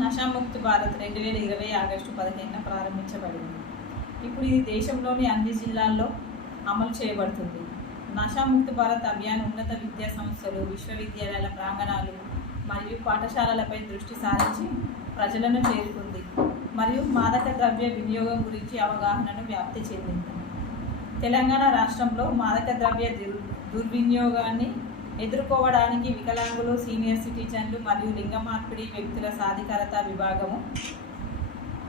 నషాముక్తి భారత్ రెండు వేల ఇరవై ఆగస్టు పదిహేనున ప్రారంభించబడింది. ఇప్పుడు ఇది దేశంలోని అన్ని జిల్లాల్లో అమలు చేయబడుతుంది. నషాముక్తి భారత్ అభియాన్ ఉన్నత విద్యా సంస్థలు విశ్వవిద్యాలయాల ప్రాంగణాలు మరియు పాఠశాలలపై దృష్టి సారించి ప్రజలను చేరుకుంది మరియు మాదక ద్రవ్య వినియోగం గురించి అవగాహనను వ్యాప్తి చెందింది. తెలంగాణ రాష్ట్రంలో మాదక ద్రవ్య దుర్ దుర్వినియోగాన్ని ఎదుర్కోవడానికి వికలాంగులు సీనియర్ సిటిజన్లు మరియు లింగ మార్పిడి వ్యక్తుల సాధికారత విభాగము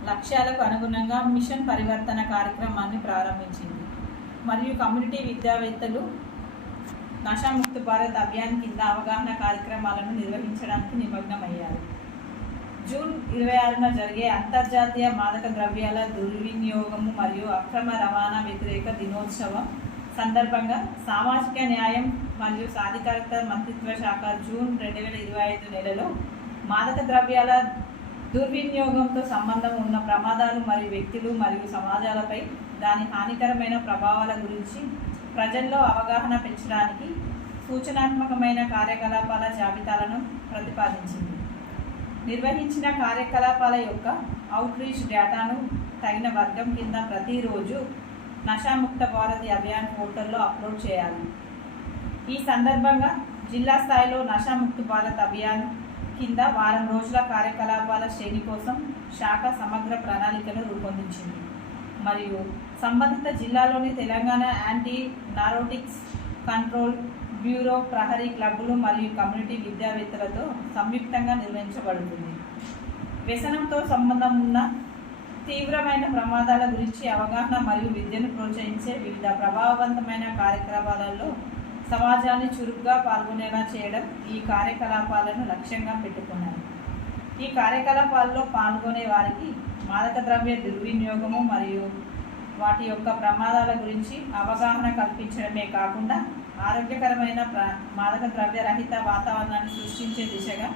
లక్ష్యాలకు అనుగుణంగా మిషన్ పరివర్తన కార్యక్రమాన్ని ప్రారంభించింది. మరియు కమ్యూనిటీ విద్యావేత్తలు నషాముక్త భారత్ అభియాన్ కింద అవగాహన కార్యక్రమాలను నిర్వహించడానికి నిమగ్నమయ్యారు. జూన్ ఇరవై ఆరున జరిగే అంతర్జాతీయ మాదక ద్రవ్యాల దుర్వినియోగము మరియు అక్రమ రవాణా వ్యతిరేక దినోత్సవం సందర్భంగా సామాజిక న్యాయం మరియు సాధికారత మంత్రిత్వ శాఖ జూన్ రెండు వేల ఇరవై ఐదు నెలలో మాదక ద్రవ్యాల దుర్వినియోగంతో సంబంధం ఉన్న ప్రమాదాలు మరియు వ్యక్తులు మరియు సమాజాలపై దాని హానికరమైన ప్రభావాల గురించి ప్రజల్లో అవగాహన పెంచడానికి సూచనాత్మకమైన కార్యకలాపాల జాబితాలను ప్రతిపాదించింది. నిర్వహించిన కార్యకలాపాల యొక్క అవుట్రీచ్ డేటాను తగిన వర్గం కింద ప్రతిరోజు నషాముక్త భారతి అభియాన్ పోర్టల్లో అప్లోడ్ చేయాలి. ఈ సందర్భంగా జిల్లా స్థాయిలో నషాముక్త భారత్ అభియాన్ కింద వారం రోజుల కార్యకలాపాల శ్రేణి కోసం శాఖ సమగ్ర ప్రణాళికను రూపొందించింది. మరియు సంబంధిత జిల్లాలోని Telangana anti narcotics control bureau ప్రహరీ క్లబ్బులు మరియు కమ్యూనిటీ విద్యావేత్తలతో సంయుక్తంగా నిర్వహించబడుతుంది. వ్యసనంతో సంబంధం ఉన్న తీవ్రమైన ప్రమాదాల గురించి అవగాహన మరియు విద్యను ప్రోత్సహించే వివిధ ప్రభావవంతమైన కార్యక్రమాలలో సమాజాన్ని చురుగ్గా పాల్గొనేలా చేయడం ఈ కార్యకలాపాలను లక్ష్యంగా పెట్టుకున్నారు ఈ కార్యకలాపాల్లో పాల్గొనే వారికి మాదక ద్రవ్య దుర్వినియోగము మరియు వాటి యొక్క ప్రమాదాల గురించి అవగాహన కల్పించడమే కాకుండా ఆరోగ్యకరమైన ప్ర మాదక ద్రవ్య రహిత వాతావరణాన్ని సృష్టించే దిశగా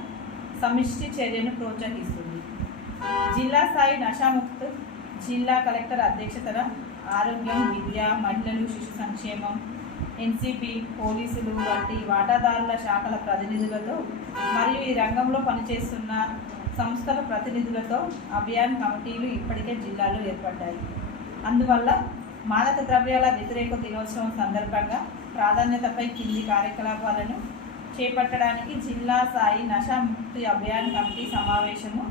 సమిష్టి చర్యను ప్రోత్సహిస్తుంది. జిల్లా స్థాయి నషాముక్త్ జిల్లా కలెక్టర్ అధ్యక్షతన ఆరోగ్యం విద్య మహిళలు శిశు సంక్షేమం ఎన్సిపి పోలీసులు వంటి వాటాదారుల శాఖల ప్రతినిధులతో మరియు ఈ రంగంలో పనిచేస్తున్న సంస్థల ప్రతినిధులతో అభియాన్ కమిటీలు ఇప్పటికే జిల్లాలో ఏర్పడ్డాయి. అందువల్ల మాదక ద్రవ్యాల వ్యతిరేక దినోత్సవం సందర్భంగా ప్రాధాన్యతపై కింది కార్యకలాపాలను చేపట్టడానికి జిల్లా స్థాయి నషాముక్తి అభియాన్ కమిటీ సమావేశము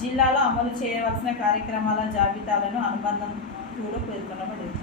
జిల్లాలో అమలు చేయవలసిన కార్యక్రమాల జాబితాలను అనుబంధం కూడా పేర్కొనబడింది.